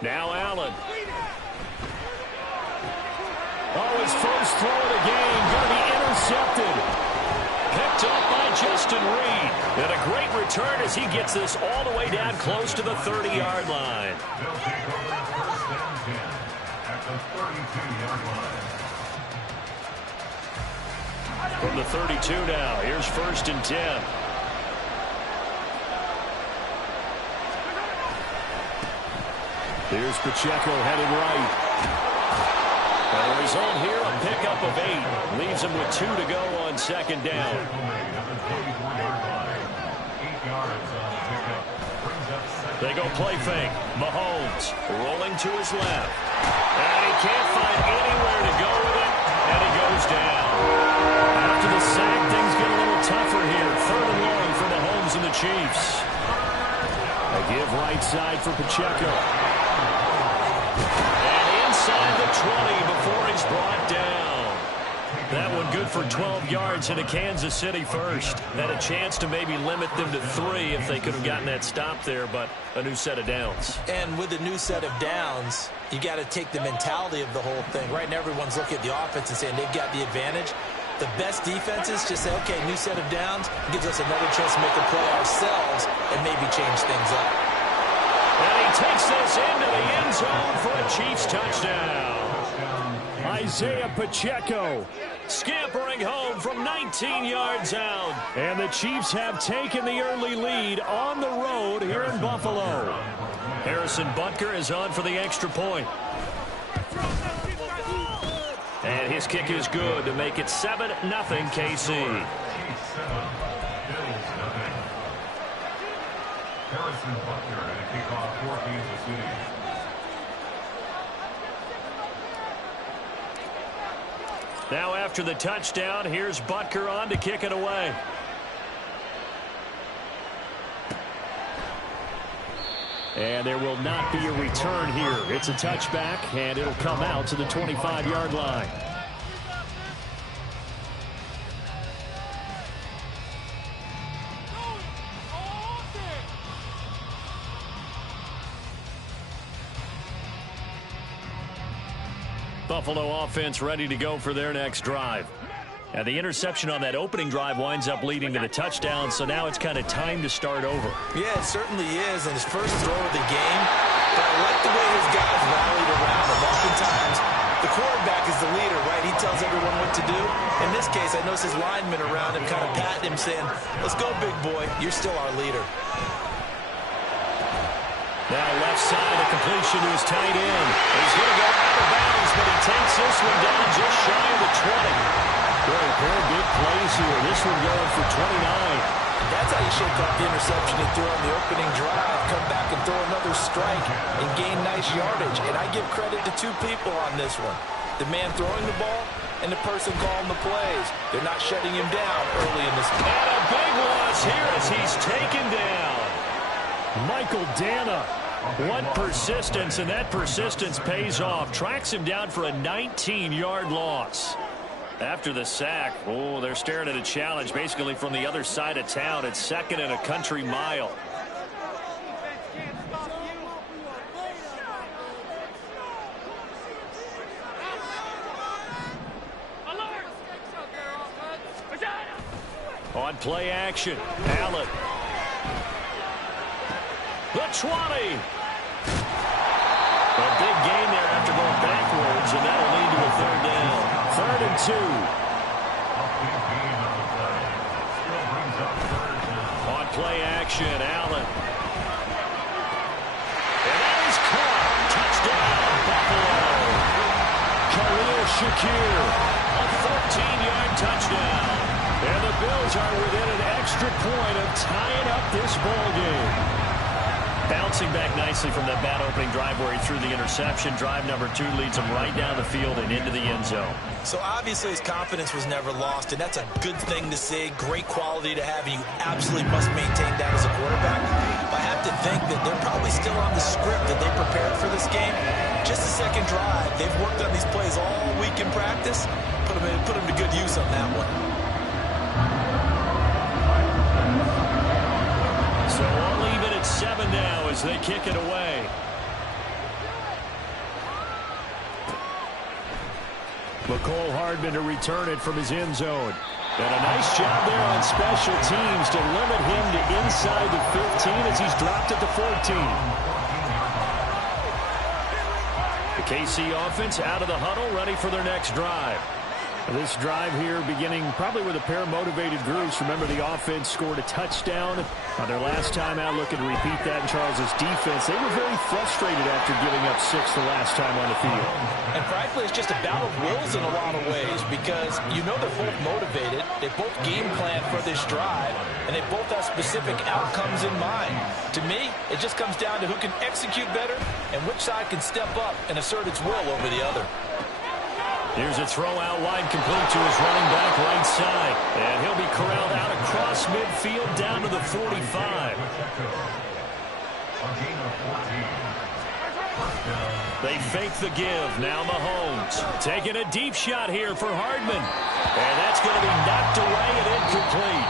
Now Allen. Oh, his first throw of the game going to be intercepted. Picked up by Justin Reed. And a great return as he gets this all the way down close to the 30-yard line. From the 32 now, here's 1st and 10. Here's Pacheco headed right. And the result here, a pickup of 8. Leaves him with 2 to go on 2nd down. They go play fake. Mahomes rolling to his left. And he can't find anywhere to go with it. And he goes down. After the sack, things get a little tougher here. 3rd and long for Mahomes and the Chiefs. A give right side for Pacheco. And inside the 20 before he's brought down. That one good for 12 yards into Kansas City first. Had a chance to maybe limit them to 3 if they could have gotten that stop there, but a new set of downs. And with a new set of downs, you got to take the mentality of the whole thing. Right now, everyone's looking at the offense and saying they've got the advantage. The best defenses just say, okay, new set of downs, gives us another chance to make a play ourselves and maybe change things up. And he takes this into the end zone for a Chiefs touchdown. Isaiah Pacheco scampering home from 19 yards out. And the Chiefs have taken the early lead on the road here in Buffalo. Harrison Butker is on for the extra point. And his kick is good to make it 7-0 KC. Harrison Butker and a kickoff for Kansas City. Now after the touchdown, here's Butker on to kick it away. And there will not be a return here. It's a touchback, and it'll come out to the 25-yard line. Buffalo offense ready to go for their next drive. And the interception on that opening drive winds up leading to the touchdown, so now it's kind of time to start over. Yeah, it certainly is, and his first throw of the game. But I like the way his guys rallied around him. Oftentimes, the quarterback is the leader, right? He tells everyone what to do. In this case, I noticed his linemen around him kind of patting him, saying, let's go, big boy. You're still our leader. Now left side, a completion to his tight end. He's going to go out of bounds, but he takes this one down just shy of the 20. Boy, a pair of big plays here. This one going for 29. That's how you shake off the interception he threw on the opening drive. Come back and throw another strike and gain nice yardage. And I give credit to 2 people on this one. The man throwing the ball and the person calling the plays. They're not shutting him down early in this game. And a big loss here as he's taken down. Michael Dana. What persistence, and that persistence pays off. Tracks him down for a 19-yard loss. After the sack, oh, they're staring at a challenge basically from the other side of town. It's 2nd and a country mile. On play action, Allen. The 20. A big gain there after going backwards, and that'll lead to a 3rd down. 3rd and 2. On play action, Allen. And that is caught. Touchdown, Buffalo. Khalil Shakir. A 14-yard touchdown. And the Bills are within an extra point of tying up this ball game. Bouncing back nicely from that bad opening drive where he threw the interception. Drive number 2 leads him right down the field and into the end zone. So obviously his confidence was never lost, and that's a good thing to see. Great quality to have, and you absolutely must maintain that as a quarterback. But I have to think that they're probably still on the script that they prepared for this game. Just a second drive. They've worked on these plays all week in practice. Put them to good use on that one. So all even at 7 now as they kick it away. McCole Hardman to return it from his end zone. And a nice job there on special teams to limit him to inside the 15 as he's dropped at the 14. The KC offense out of the huddle, ready for their next drive. This drive here beginning probably with a pair of motivated groups. Remember, the offense scored a touchdown on their last time out, looking to repeat that in Charles's defense. They were very frustrated after giving up 6 the last time on the field. And frankly, it's just a battle of wills in a lot of ways because you know they're both motivated. They both game plan for this drive, and they both have specific outcomes in mind. To me, it just comes down to who can execute better and which side can step up and assert its will over the other. Here's a throw out wide, complete to his running back right side. And he'll be corralled out across midfield down to the 45. They fake the give. Now Mahomes taking a deep shot here for Hardman. And that's going to be knocked away and incomplete.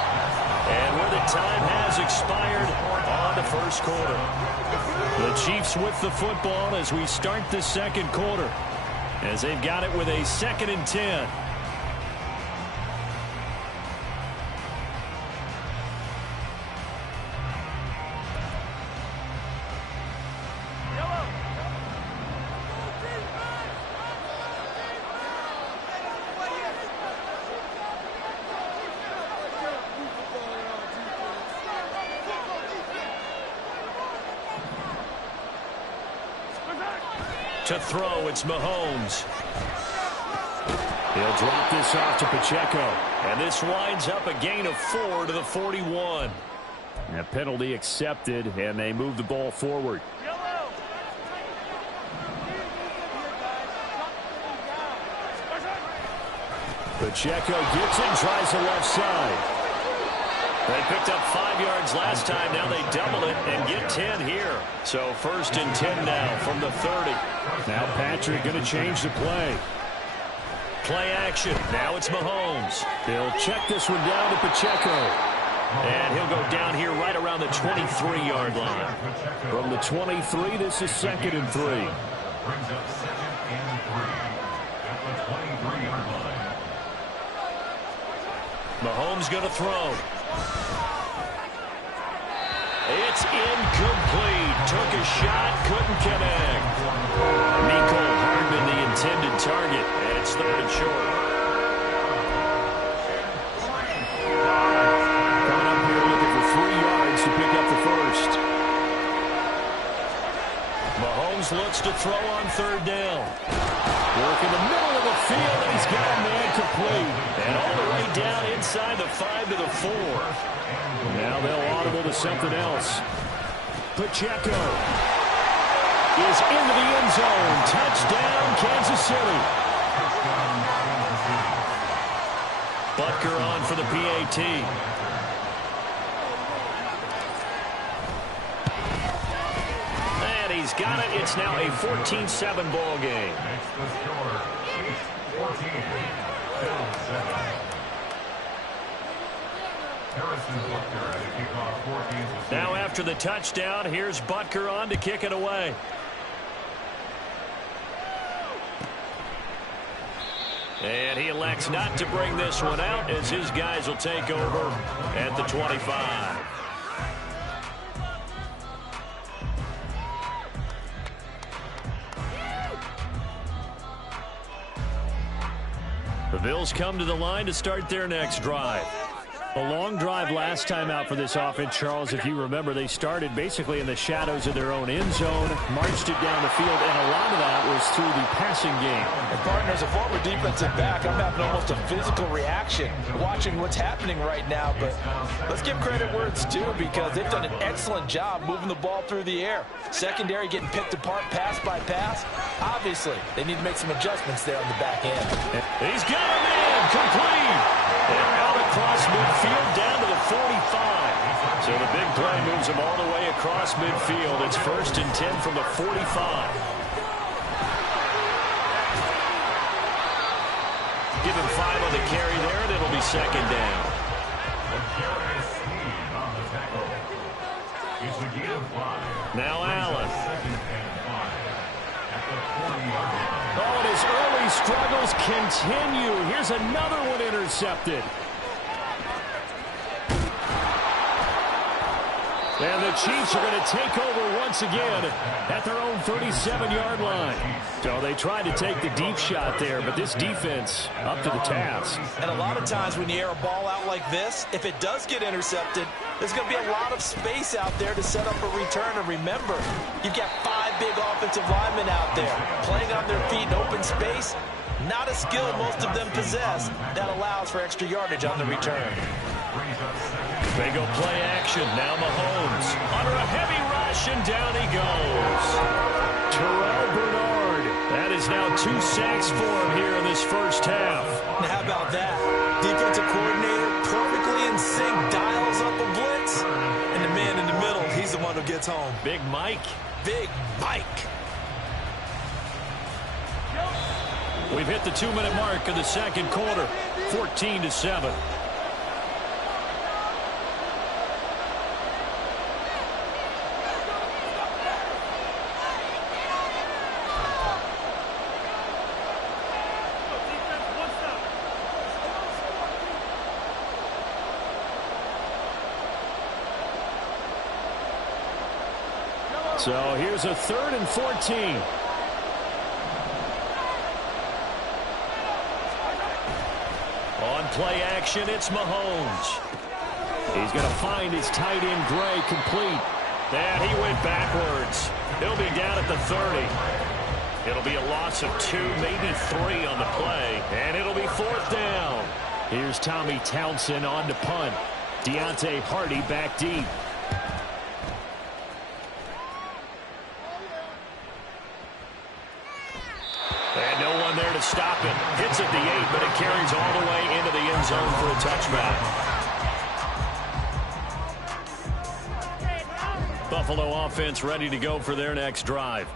And where the time has expired on the first quarter. The Chiefs with the football as we start the second quarter, as they've got it with a 2nd and 10. To throw, it's Mahomes. He'll drop this off to Pacheco. And this winds up a gain of 4 to the 41. A penalty accepted, and they move the ball forward. Pacheco gets it, tries the left side. They picked up 5 yards last time. Now they double it and get 10 here. So 1st and 10 now from the 30. Now Patrick going to change the play. Play action. Now it's Mahomes. They'll check this one down to Pacheco. And he'll go down here right around the 23-yard line. From the 23, this is 2nd and 3. Mahomes going to throw. It's incomplete. Took a shot, couldn't connect. McCole Hardman, the intended target, and it's 3rd and short. Coming up here looking for 3 yards to pick up the first. Mahomes looks to throw on 3rd down. Work in the middle of the field, and he's got a man complete. And all the way down inside the 5 to the 4. Now they'll audible to something else. Pacheco is into the end zone. Touchdown, Kansas City. Butker on for the PAT. And he's got it. It's now a 14-7 ball game. Now after the touchdown, here's Butker on to kick it away. And he elects not to bring this one out as his guys will take over at the 25. The Bills come to the line to start their next drive. A long drive last time out for this offense, Charles. If you remember, they started basically in the shadows of their own end zone, marched it down the field, and a lot of that was through the passing game. And partner, as a former defensive back, I'm having almost a physical reaction watching what's happening right now. But let's give credit where it's due because they've done an excellent job moving the ball through the air. Secondary getting picked apart pass by pass. Obviously, they need to make some adjustments there on the back end. He's got a man complete. And out across midfield down to the 45. So the big play moves him all the way across midfield. It's 1st and 10 from the 45. Give him 5 on the carry there, and it'll be 2nd down. Now Allen. Oh, and his early struggles continue. Here's another one intercepted. And the Chiefs are going to take over once again at their own 37-yard line. So they tried to take the deep shot there, but this defense up to the task. And a lot of times when you air a ball out like this, if it does get intercepted, there's going to be a lot of space out there to set up a return. And remember, you've got 5 big offensive linemen out there playing on their feet in open space. Not a skill most of them possess that allows for extra yardage on the return. They go play action. Now Mahomes under a heavy rush, and down he goes. Terrell Bernard. That is now 2 sacks for him here in this first half. Now how about that? Defensive coordinator perfectly in sync, dials up a blitz. And the man in the middle, he's the one who gets home. Big Mike. Big Mike. We've hit the 2-minute mark of the second quarter. 14-7. So here's a 3rd and 14. On play action, it's Mahomes. He's going to find his tight end, Gray, complete. And he went backwards. He'll be down at the 30. It'll be a loss of 2, maybe 3 on the play. And it'll be 4th down. Here's Tommy Townsend on to punt. Deontay Hardy back deep. And no one there to stop it. Hits at the 8, but it carries all the way into the end zone for a touchback. Buffalo offense ready to go for their next drive.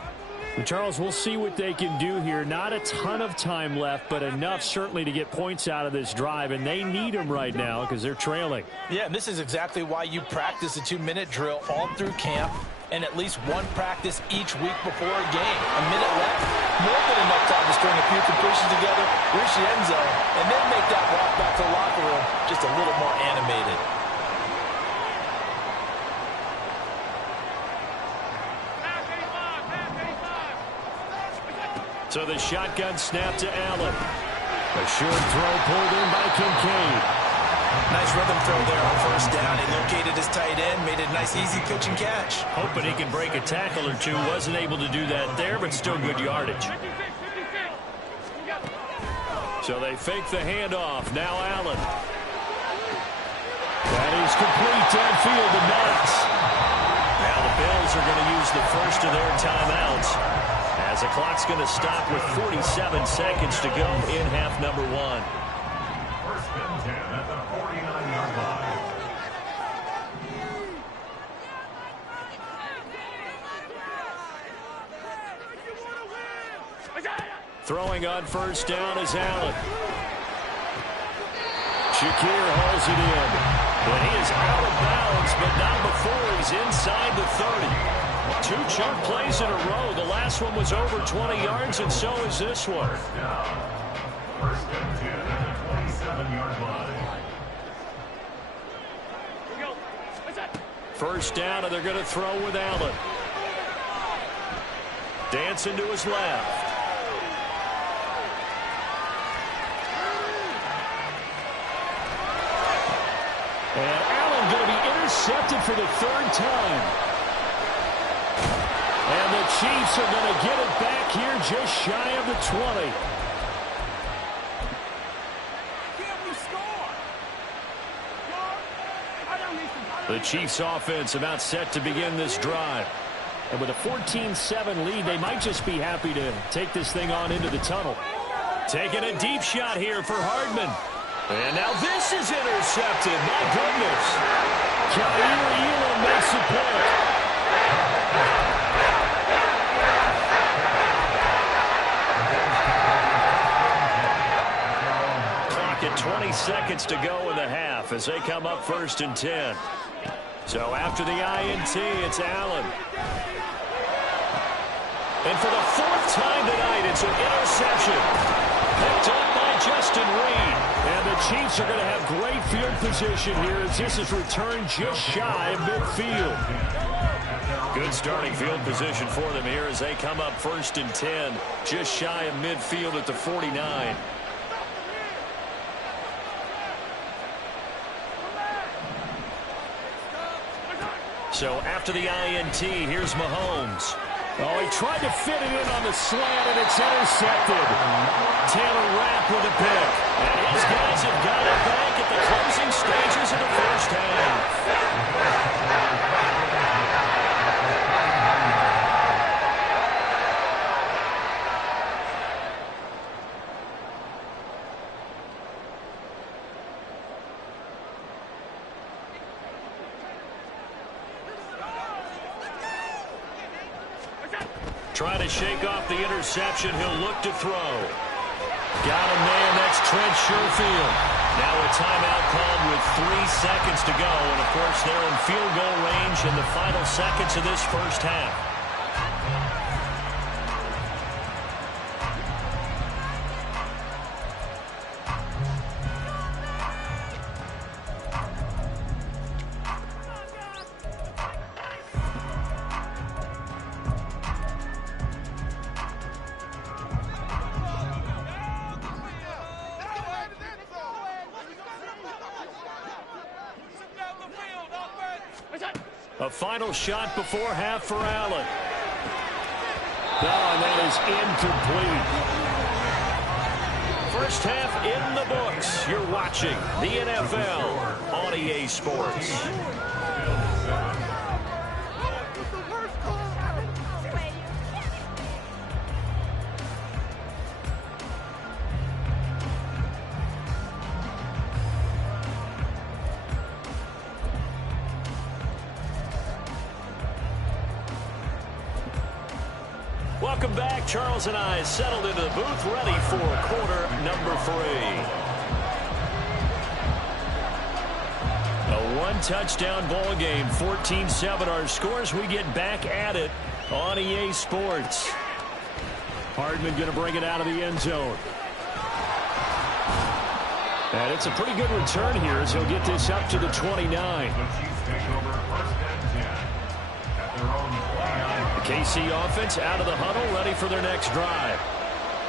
And Charles, we'll see what they can do here. Not a ton of time left, but enough certainly to get points out of this drive, and they need them right now because they're trailing. Yeah, and this is exactly why you practice a 2-minute drill all through camp and at least one practice each week before a game. A minute left, more than enough time to string a few completions together, reach the end zone, and then make that walk back to the locker room just a little more animated. So the shotgun snap to Allen. A short throw pulled in by Kincaid. Nice rhythm throw there on 1st down. He located his tight end, made it a nice easy pitch and catch. Hoping he can break a tackle or two. Wasn't able to do that there, but still good yardage. So they fake the handoff. Now Allen. That is complete downfield to Knox. Now the Bills are going to use the first of their timeouts, as the clock's going to stop with 47 seconds to go in half number 1. First and 10 at the 49-yard line. Throwing on 1st down is Allen. Shakir hauls it in. But he is out of bounds, but not before he's inside the 30. 2 chunk plays in a row. The last one was over 20 yards, and so is this one. First and 10 at the 27-yard line. 1st down, and they're going to throw with Allen. Dancing to his left. And Allen going to be intercepted for the 3rd time. And the Chiefs are going to get it back here just shy of the 20. The Chiefs offense about set to begin this drive. And with a 14-7 lead, they might just be happy to take this thing on into the tunnel. Taking a deep shot here for Hardman. And now this is intercepted. My goodness. Khalil Elam makes a play. Clock at 20 seconds to go in the half as they come up 1st and 10. So after the INT, it's Allen. And for the fourth time tonight, it's an interception. Picked up by Justin Reed. And the Chiefs are going to have great field position here as this is returned just shy of midfield. Good starting field position for them here as they come up 1st and 10, just shy of midfield at the 49. So after the INT, here's Mahomes. Oh, he tried to fit it in on the slant, and it's intercepted. Taylor Rapp with a pick. And his guys have got it back at the closing stages of the first half. Trying to shake off the interception. He'll look to throw. Got him there. That's Trent Sherfield. Now a timeout called with 3 seconds to go. And, of course, they're in field goal range in the final seconds of this first half. A final shot before half for Allen. Oh, and that is incomplete. First half in the books. You're watching the NFL on EA Sports. Welcome back. Charles and I settled into the booth, ready for quarter number 3. A one-touchdown ball game, 14-7 our scores. We get back at it on EA Sports. Hardman going to bring it out of the end zone. And it's a pretty good return here as he'll get this up to the 29. KC offense out of the huddle, ready for their next drive.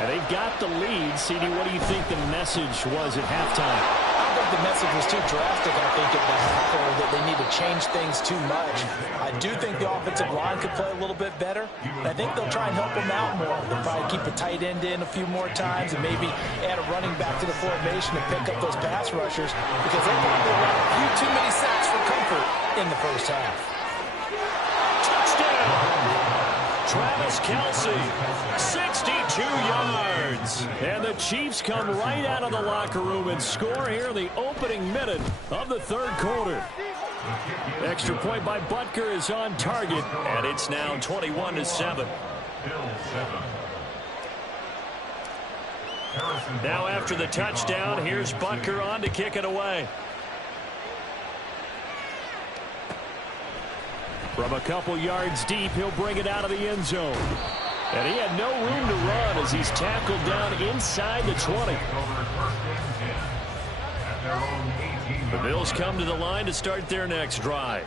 And they've got the lead. CD, what do you think the message was at halftime? I don't think the message was too drastic, I think, at the half, or that they need to change things too much. I do think the offensive line could play a little bit better. And I think they'll try and help them out more. They'll probably keep a tight end in a few more times and maybe add a running back to the formation to pick up those pass rushers, because they probably allowed a few too many sacks for comfort in the first half. Travis Kelce, 62 yards. And the Chiefs come right out of the locker room and score here in the opening minute of the third quarter. Extra point by Butker is on target, and it's now 21-7. Now after the touchdown, here's Butker on to kick it away. From a couple yards deep, he'll bring it out of the end zone. And he had no room to run as he's tackled down inside the 20. The Bills come to the line to start their next drive.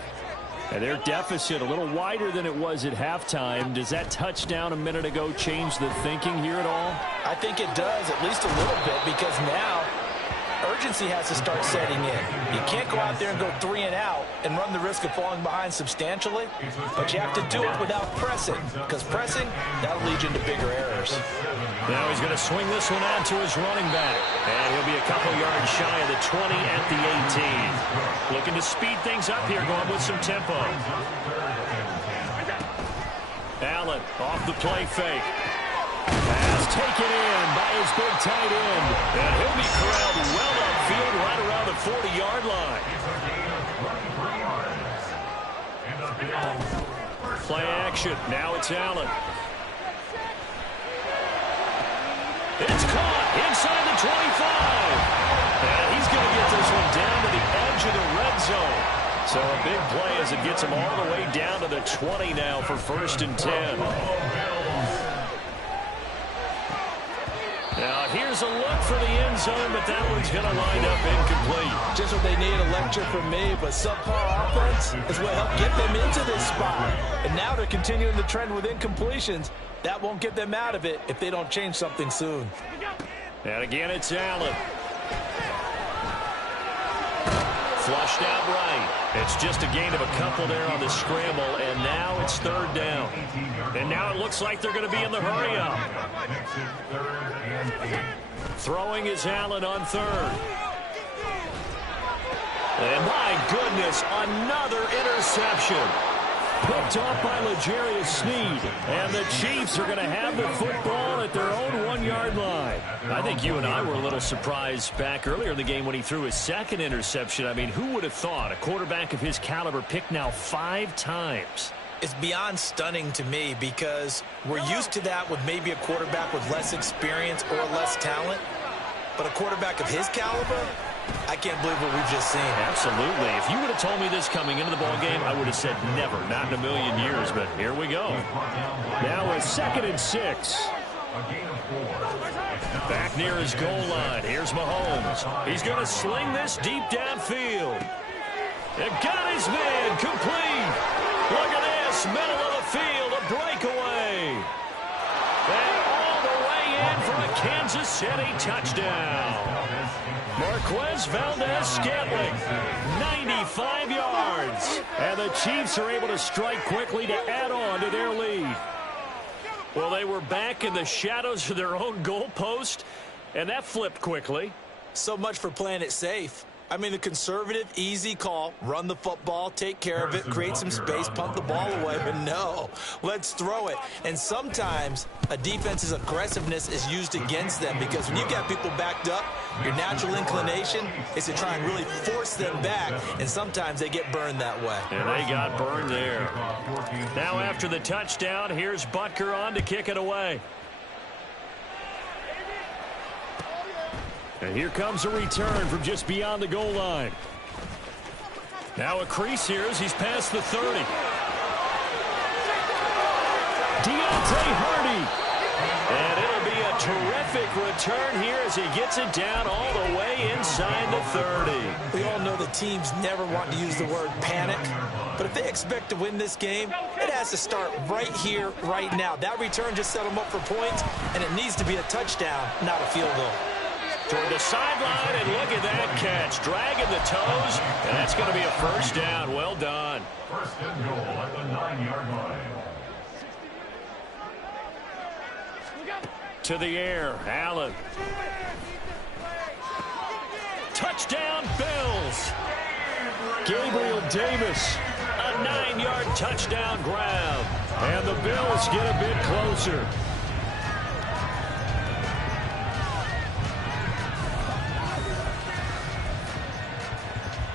And their deficit a little wider than it was at halftime. Does that touchdown a minute ago change the thinking here at all? I think it does, at least a little bit, because now urgency has to start setting in. You can't go out there and go 3 and out and run the risk of falling behind substantially, but you have to do it without pressing, because pressing, that'll lead you into bigger errors. Now he's going to swing this one out to his running back, and he'll be a couple yards shy of the 20 at the 18. Looking to speed things up here, going with some tempo. Allen off the play fake. Pass taken in by his big tight end. And he'll be corralled well upfield right around the 40-yard line. Play action. Now it's Allen. It's caught inside the 25. And he's going to get this one down to the edge of the red zone. So a big play as it gets him all the way down to the 20 now for 1st and 10. Here's a look for the end zone, but that one's going to wind up incomplete. Just what they need, a lecture from me, but subpar offense is what helped get them into this spot. And now they're continuing the trend with incompletions. That won't get them out of it if they don't change something soon. And again, it's Allen. Flushed out right. It's just a gain of a couple there on the scramble, and now it's third down. And now it looks like they're going to be in the hurry-up. Throwing is Allen on third. And my goodness, another interception. Picked off by L'Jarius Sneed. And the Chiefs are going to have the football at their own 1-yard line. I think you and I were a little surprised back earlier in the game when he threw his second interception. I mean, who would have thought a quarterback of his caliber picked now 5 times? It's beyond stunning to me because we're used to that with maybe a quarterback with less experience or less talent. But a quarterback of his caliber, I can't believe what we've just seen. Absolutely. If you would have told me this coming into the ballgame, I would have said never, not in a million years. But here we go. Now it's 2nd and 6. Back near his goal line. Here's Mahomes. He's going to sling this deep downfield. It got his man complete. Look at this. Middle of the field. A breakaway. And all the way in for a Kansas City touchdown. Marquez Valdez-Scantling, 95 yards. And the Chiefs are able to strike quickly to add on to their lead. Well, they were back in the shadows of their own goalpost, and that flipped quickly. So much for playing it safe. I mean, the conservative, easy call, run the football, take care of it, create some space, pump the ball away. But no, let's throw it. And sometimes a defense's aggressiveness is used against them because when you've got people backed up, your natural inclination is to try and really force them back, and sometimes they get burned that way. And they got burned there. Now after the touchdown, here's Butker on to kick it away. And here comes a return from just beyond the goal line. Now a crease here as he's past the 30. Deontay Hardy. And it'll be a terrific return here as he gets it down all the way inside the 30. We all know the teams never want to use the word panic. But if they expect to win this game, it has to start right here, right now. That return just set them up for points, and it needs to be a touchdown, not a field goal. Toward the sideline, and look at that catch. Dragging the toes, and that's going to be a first down. Well done. First and goal at the 9-yard line. To the air, Allen. Touchdown, Bills. Gabriel Davis, a 9-yard touchdown grab. And the Bills get a bit closer.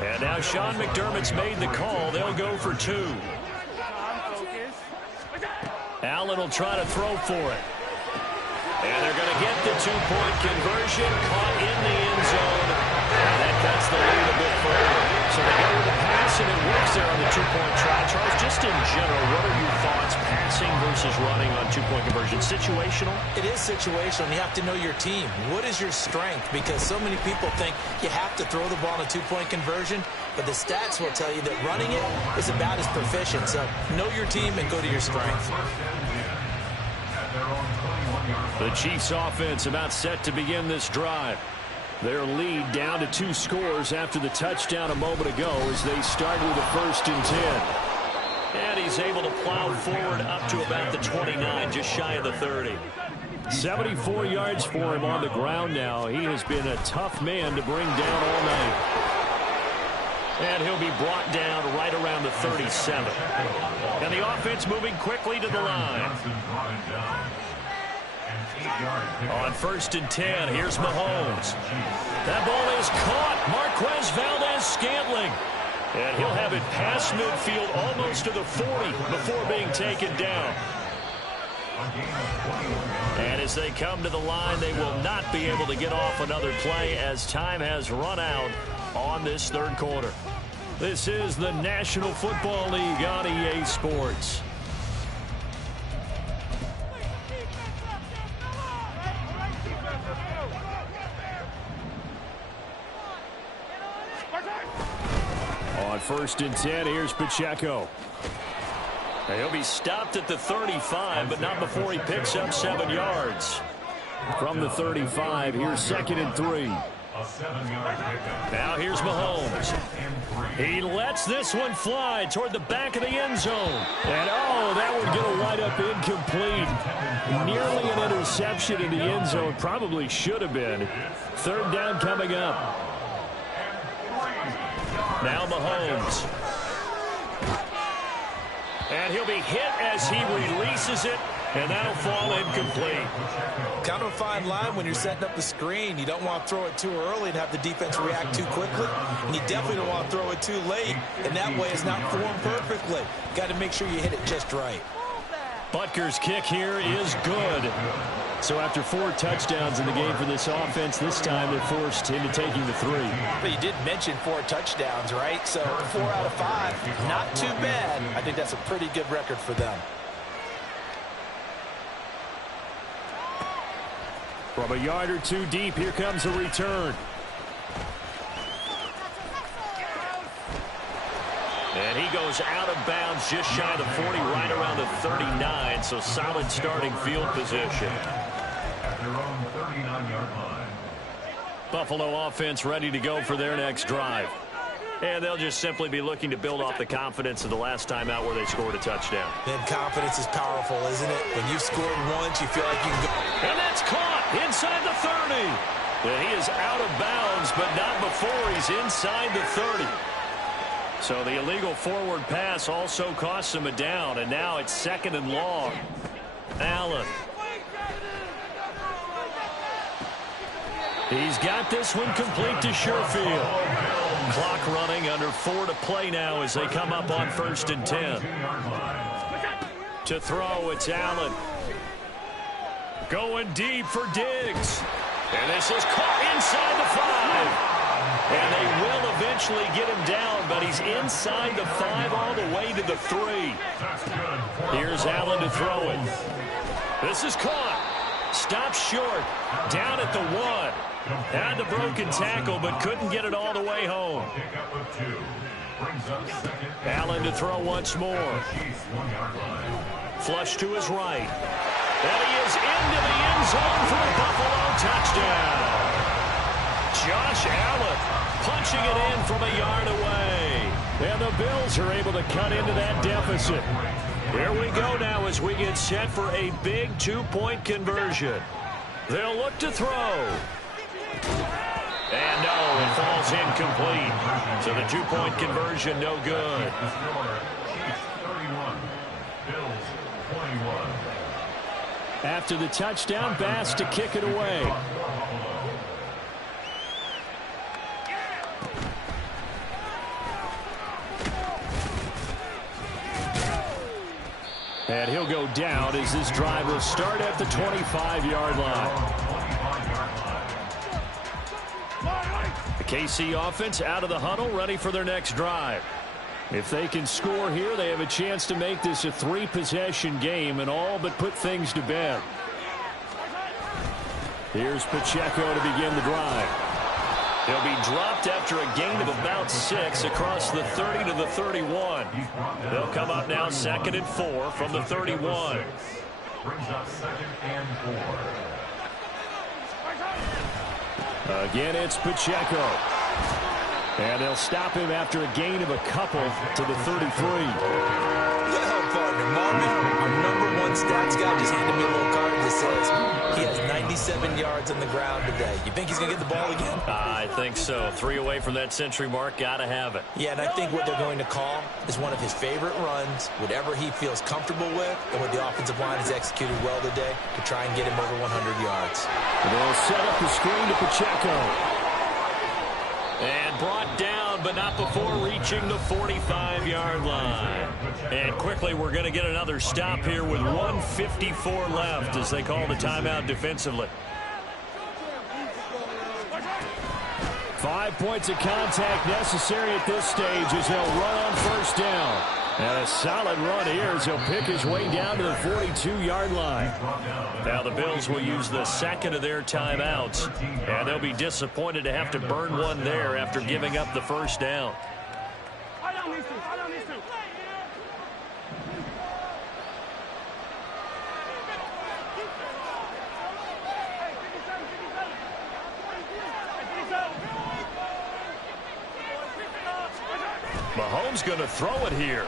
And now Sean McDermott's made the call. They'll go for 2. Allen will try to throw for it. And they're going to get the 2-point conversion. Caught in the end zone. And that cuts the lead a bit further. So they go with the pass, and it works there on the 2-point try. Charles, just in general, what are your thoughts, passing versus running on 2-point conversion? Situational? It is situational, and you have to know your team. What is your strength? Because so many people think you have to throw the ball in a 2-point conversion, but the stats will tell you that running it is about as proficient. So know your team and go to your strength. The Chiefs offense about set to begin this drive. Their lead down to 2 scores after the touchdown a moment ago as they start with a 1st and 10. And he's able to plow forward up to about the 29, just shy of the 30. 74 yards for him on the ground now. He has been a tough man to bring down all night. And he'll be brought down right around the 37. And the offense moving quickly to the line. On 1st and 10, here's Mahomes. That ball is caught. Marquez Valdez-Scantling. And he'll have it past midfield almost to the 40 before being taken down. And as they come to the line, they will not be able to get off another play as time has run out on this 3rd quarter. This is the National Football League on EA Sports. first and 10, here's Pacheco. He'll be stopped at the 35, but not before he picks up 7 yards. From the 35, here's 2nd and 3. A 7-yard pickup. Now here's Mahomes. He lets this one fly toward the back of the end zone. And, oh, that one's going to wind up incomplete. Nearly an interception in the end zone. Probably should have been. 3rd down coming up. Now Mahomes. And he'll be hit as he releases it. And that'll fall incomplete. Kind of a fine line when you're setting up the screen. You don't want to throw it too early and have the defense react too quickly. And you definitely don't want to throw it too late. And that way it's not formed perfectly. Got to make sure you hit it just right. Butker's kick here is good. So after 4 touchdowns in the game for this offense, this time they're forced into taking the 3. But you did mention 4 touchdowns, right? So 4 out of 5, not too bad. I think that's a pretty good record for them. From a yard or 2 deep, here comes a return. And he goes out of bounds just shy of the 40, right around the 39, so solid starting field position. At their own 39-yard line. Buffalo offense ready to go for their next drive. And they'll just simply be looking to build off the confidence of the last time out where they scored a touchdown. Then confidence is powerful, isn't it? When you've scored once, you feel like you can go. And that's caught inside the 30. And he is out of bounds, but not before he's inside the 30. So the illegal forward pass also costs him a down, and now it's 2nd and long. Allen. He's got this one complete to Sherfield. Clock running, under 4 to play now as they come up on 1st and 10. To throw, it's Allen. Going deep for Diggs. And this is caught inside the 5. And they will eventually get him down, but he's inside the 5 all the way to the 3. Here's Allen to throw it. This is caught. Stopped short. Down at the 1. Had the broken tackle, but couldn't get it all the way home. Allen to throw once more. Flush to his right. And he is into the end zone for a Buffalo touchdown. Josh Allen punching it in from a yard away. And the Bills are able to cut into that deficit. Here we go now as we get set for a big 2-point conversion. They'll look to throw. And no, it falls incomplete. So the 2-point conversion no good. After the touchdown, Bass to kick it away. And he'll go down as this drive will start at the 25-yard line. The KC offense out of the huddle, ready for their next drive. If they can score here, they have a chance to make this a 3-possession game and all but put things to bed. Here's Pacheco to begin the drive. He'll be dropped after a gain of about 6 across the 30 to the 31. They'll come up now 2nd and 4 from the 31. Brings up 2nd and 4. Again, it's Pacheco. And they'll stop him after a gain of a couple to the 33. Well, partner, Marvin, our #1 stats guy just handed me a little card that says he has 97 yards on the ground today. You think he's going to get the ball again? I think so. 3 away from that century mark. Got to have it. Yeah, and I think what they're going to call is one of his favorite runs, whatever he feels comfortable with, and what the offensive line has executed well today to try and get him over 100 yards. They'll set up the screen to Pacheco. And brought down, but not before reaching the 45-yard line. And quickly, we're going to get another stop here with 1:54 left as they call the timeout defensively. 5 points of contact necessary at this stage as they'll run on 1st down. And a solid run here as he'll pick his way down to the 42-yard line. Now the Bills will use the 2nd of their timeouts. And they'll be disappointed to have to burn one there after giving up the 1st down. Mahomes going to throw it here.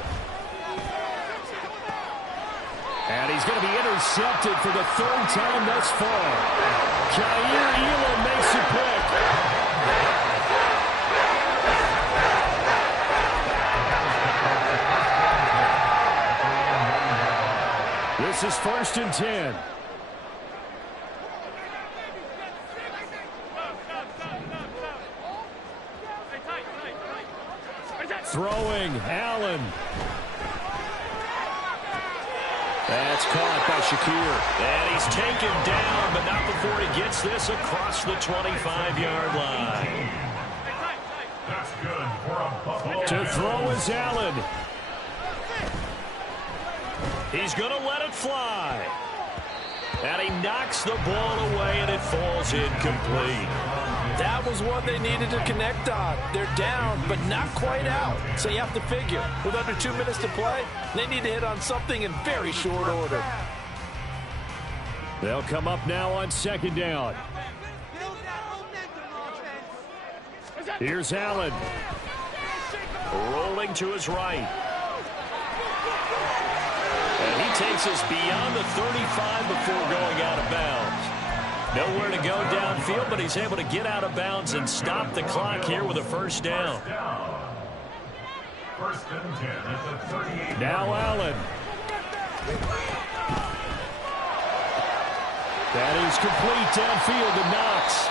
And he's going to be intercepted for the third time thus far. Jair Elam makes a pick. This is 1st and 10. Throwing, Allen. That's caught by Shakir. And he's taken down, but not before he gets this across the 25-yard line. That's good for a Buffalo. To throw is Allen. He's going to let it fly. And he knocks the ball away, and it falls incomplete. That was one they needed to connect on. They're down, but not quite out. So you have to figure, with under 2 minutes to play, they need to hit on something in very short order. They'll come up now on 2nd down. Here's Allen. Rolling to his right. And he takes us beyond the 35 before going out of bounds. Nowhere to go downfield, but he's able to get out of bounds and stop the clock here with a 1st down. 1st and 10 at the 38. Now Allen. That is complete downfield to Knox.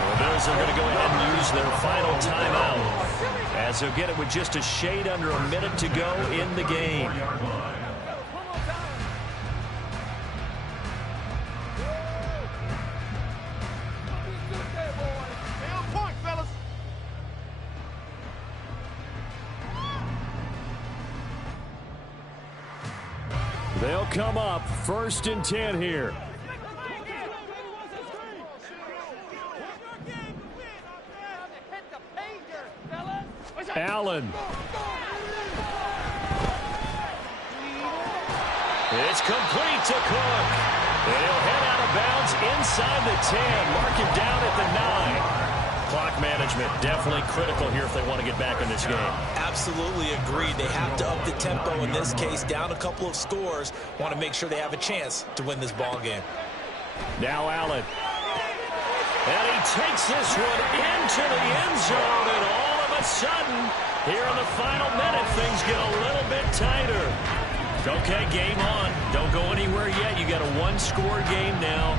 Well, the Bills are going to go ahead and use their final timeout, as they'll get it with just a shade under a minute to go in the game. They'll come up 1st and 10 here. Allen. It's complete to Cook. And he'll head out of bounds inside the 10. Mark him down at the 9. Clock management definitely critical here if they want to get back in this game. Absolutely agreed. They have to up the tempo in this case, down a couple of scores. Want to make sure they have a chance to win this ball game. Now Allen. And he takes this one into the end zone, and all of a sudden, here in the final minute, things get a little bit tighter. Okay, game on. Don't go anywhere yet. You got a one-score game now.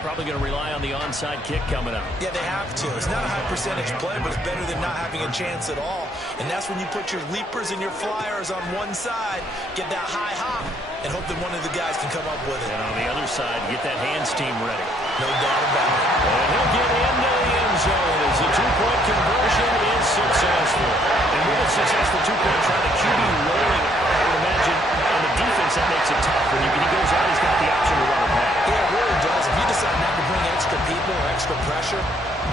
Probably going to rely on the onside kick coming up. Yeah, they have to. It's not a high percentage play, but it's better than not having a chance at all. And that's when you put your leapers and your flyers on one side, get that high hop, and hope that one of the guys can come up with it. And on the other side, get that hands team ready. No doubt about it. And he'll get into the end zone as the two-point conversion is successful. And with a successful two-point try, the QB rolling, I would imagine, on the defense, that makes it tough. When he goes out, he's got the option to run it back. Yeah, it really does. If you decide not to bring extra people or extra pressure,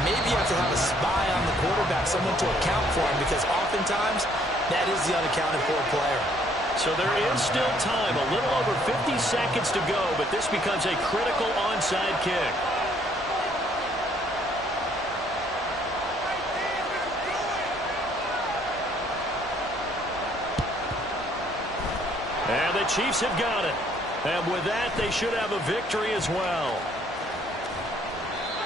maybe you have to have a spy on the quarterback, someone to account for him, because oftentimes that is the unaccounted for player. So there is still time, a little over 50 seconds to go, but this becomes a critical onside kick. And the Chiefs have got it. And with that, they should have a victory as well.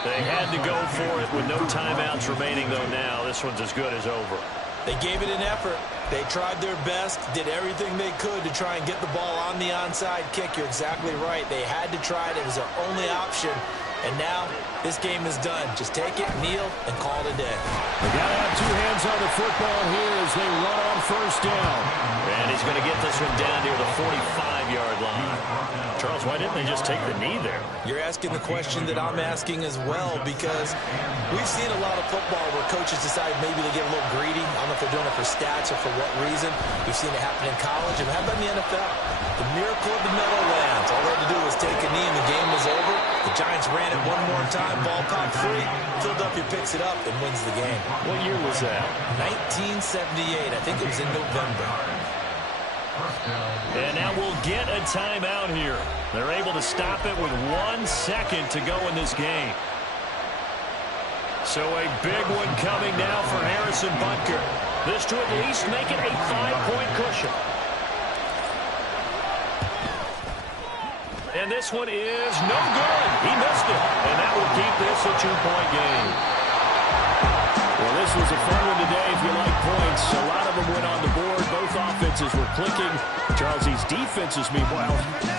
They had to go for it with no timeouts remaining, though now. This one's as good as over. They gave it an effort. They tried their best, did everything they could to try and get the ball on the onside kick. You're exactly right. They had to try it. It was their only option. And now this game is done. Just take it, kneel, and call it a day. They got to have two hands on the football here as they run on 1st down. And he's going to get this one down near the 45-yard line. Charles, why didn't they just take the knee there? You're asking the question that I'm asking as well, because we've seen a lot of football where coaches decide maybe they get a little greedy. I don't know if they're doing it for stats or for what reason. We've seen it happen in college, and how about in the NFL? The miracle of the Meadowlands. All they had to do was take a knee and the game was over. The Giants ran it one more overtime, ball popped free. Philadelphia picks it up and wins the game. What year was that? 1978. I think it was in November. And now we'll get a timeout here. They're able to stop it with 1 second to go in this game. So a big one coming now for Harrison Butker. This to at least make it a 5-point cushion. And this one is no good. He missed it. And that will keep this a 2-point game. Well, this was a fun one today if you like points. A lot of them went on the board. Both offenses were clicking. Charles, these defenses, meanwhile,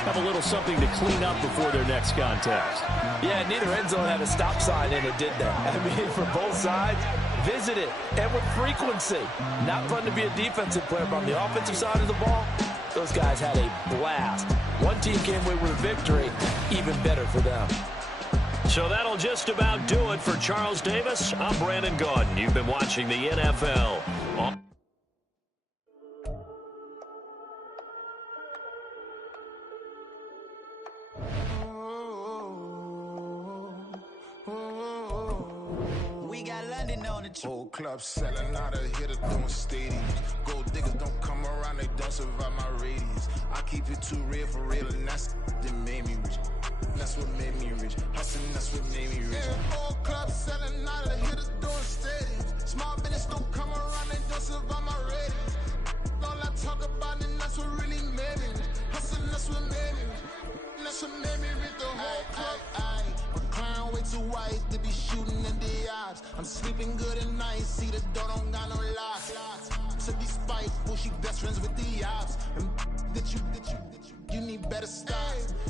have a little something to clean up before their next contest. Yeah, neither end zone had a stop sign in it, did that? I mean, for both sides, visit it, and with frequency. Not fun to be a defensive player, but on the offensive side of the ball, those guys had a blast. One team came away with a victory, even better for them. So that'll just about do it for Charles Davis. I'm Brandon Gaudin. You've been watching the NFL. We got London on the whole club selling out of here to doing stadiums. Gold diggers don't come around, they don't survive my radius. I keep it too real for real, and that's that made me rich. That's what made me rich. Hustling, that's what made me rich. Yeah, whole club selling out of here to doing stadiums. Small business don't come around, they don't survive my radius. All I talk about, and that's what really made me rich. Hustling, that's what made me rich. That's what made me rich. The whole club. McLaren way too white to be shooting in the eyes. I'm sleeping good at night, see the door don't got no locks. To be spiteful, she best friends with the ops. And you need better stop.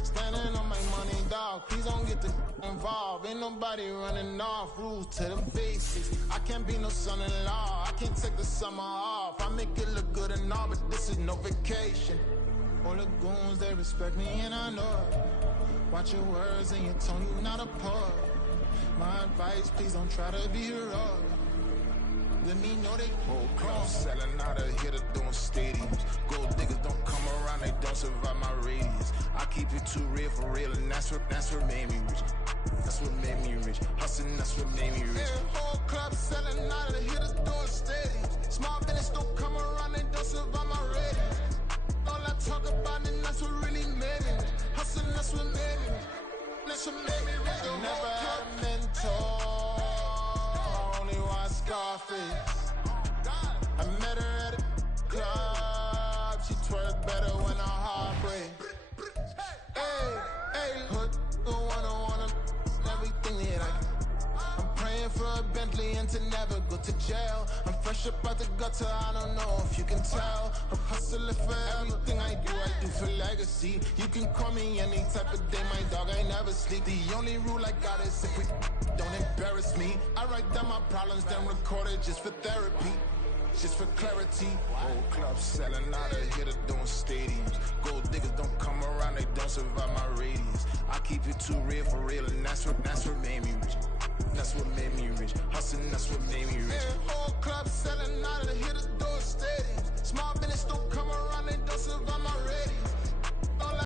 Standing on my money, dog. Please don't get involved. Ain't nobody running off. Rules to the basics. I can't be no son-in-law. I can't take the summer off. I make it look good and all, but this is no vacation. All the goons, they respect me and I know it. Watch your words and your tone, you not a poet. My advice, please don't try to be heroic. Let me know they whole club selling out of here to doing stadiums. Gold diggers don't come around, they don't survive my radius. I keep it too real for real, and that's what made me rich. That's what made me rich. Hustling, that's what made me rich. Yeah, whole club selling out of here to doing stadiums. Small business don't come around, they don't survive my radius. All I talk about, and that's what really made me rich. Hustling, that's what made me rich. That's what made me rich. I never had a mentor. I only watch Scarface. I met her at a club. She twerk better when her heart breaks. Hey, hood, wanna everything that I'm praying for a Bentley and to never go to jail. I'm fresh up out the gutter, I don't know if you can tell. I'm hustling for everything I do for legacy. You can call me any type of day, my dog, I never sleep. The only rule I got is if we don't embarrass me. I write down my problems, then record it just for therapy. Just for clarity. Whole club selling out of here to doing stadiums. Gold diggers don't come around, they don't survive my radius. I keep it too real for real, and that's what made me rich. That's what made me rich. Hustling, that's what made me rich. Yeah, whole club selling out of here to doing stadiums. Small business don't come around, they don't survive my radius.